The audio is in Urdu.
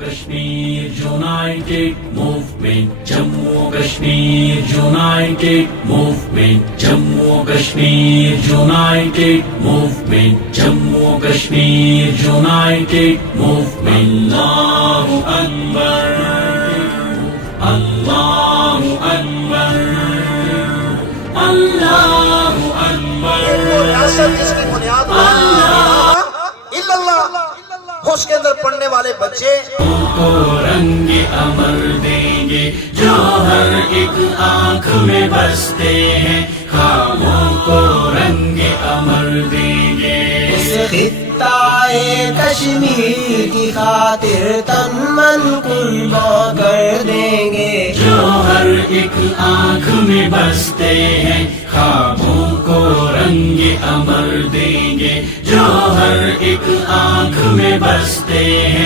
Kashmir United Movement, Jammu Kashmir United Movement, Jammu Kashmir United Movement, Jammu Kashmir United Movement. Allahu Akbar, Allahu Akbar, Allahu Akbar. ریاست جس کی بنیاد اس کے اندر پڑھنے والے بچے کو رنگ امر دیں گے جو ہر ایک آنکھ میں بستے ہیں، خوابوں کو رنگ امر دیں گے. اس خطہ کشمیر کی خاطر تن من قربان کر دیں گے. جو ہر ایک آنکھ میں بستے ہیں، خوابوں کو رنگ امر دیں گے. جو ہر ایک آنکھ میں بستے ہیں،